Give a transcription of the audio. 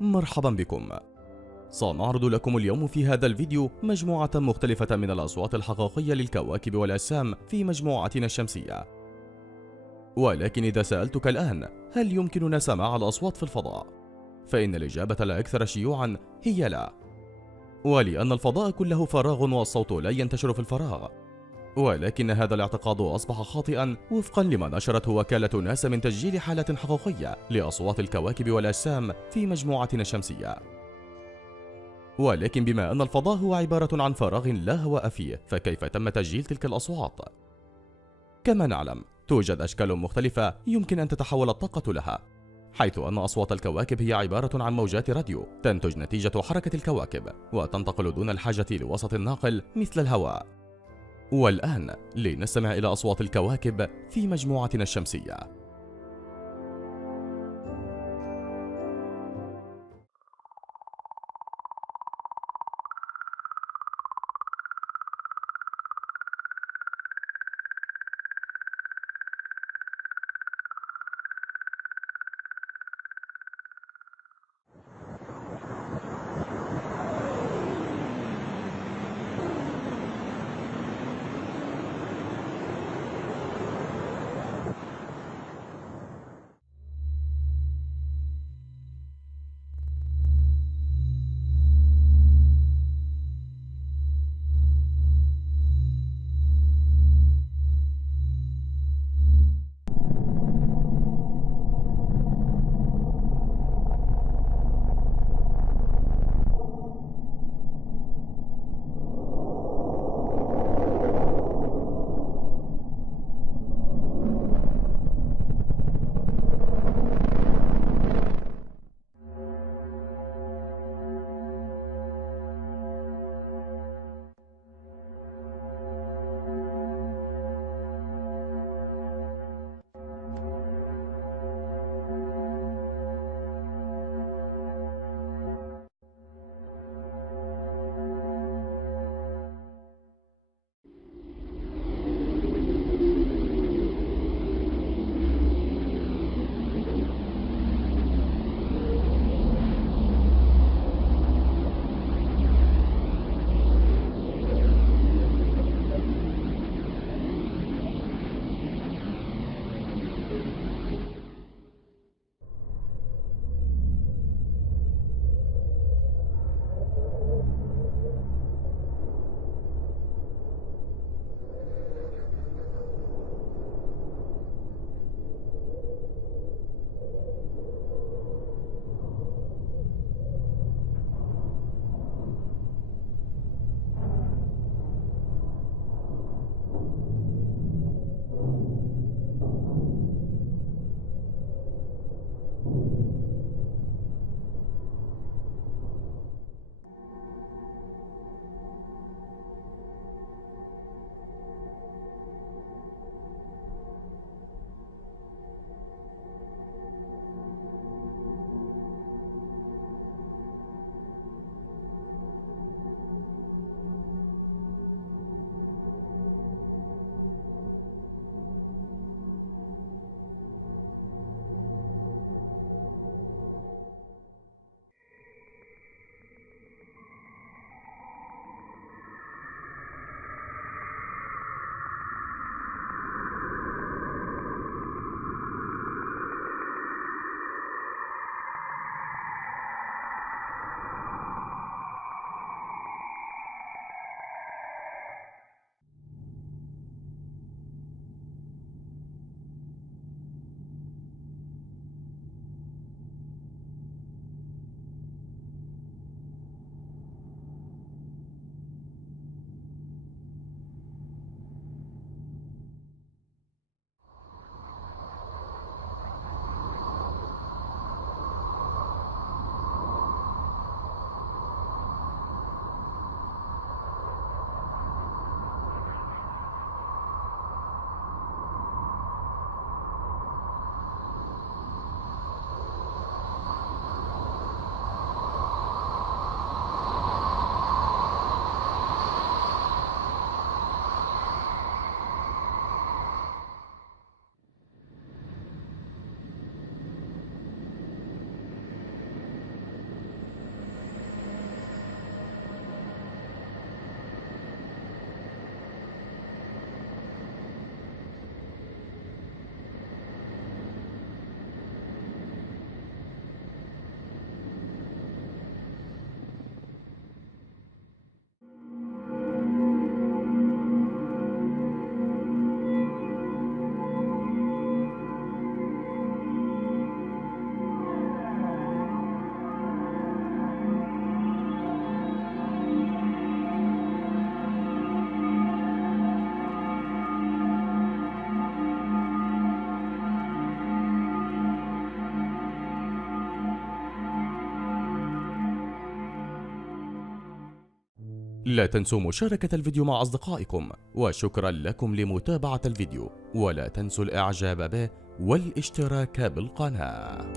مرحبا بكم. سنعرض لكم اليوم في هذا الفيديو مجموعة مختلفة من الأصوات الحقيقية للكواكب والأجسام في مجموعتنا الشمسية. ولكن إذا سألتك الآن هل يمكننا سماع الأصوات في الفضاء؟ فإن الإجابة الأكثر شيوعا هي لا، ولأن الفضاء كله فراغ والصوت لا ينتشر في الفراغ. ولكن هذا الاعتقاد أصبح خاطئا وفقا لما نشرته وكالة ناسا من تسجيل حالة حقيقية لأصوات الكواكب والأجسام في مجموعتنا الشمسية. ولكن بما أن الفضاء هو عبارة عن فراغ لا هواء فيه، فكيف تم تسجيل تلك الأصوات؟ كما نعلم توجد أشكال مختلفة يمكن أن تتحول الطاقة لها، حيث أن أصوات الكواكب هي عبارة عن موجات راديو تنتج نتيجة حركة الكواكب وتنتقل دون الحاجة لوسط ناقل مثل الهواء. والآن لنستمع إلى أصوات الكواكب في مجموعتنا الشمسية. لا تنسوا مشاركة الفيديو مع أصدقائكم، وشكرا لكم لمتابعة الفيديو، ولا تنسوا الإعجاب به والاشتراك بالقناة.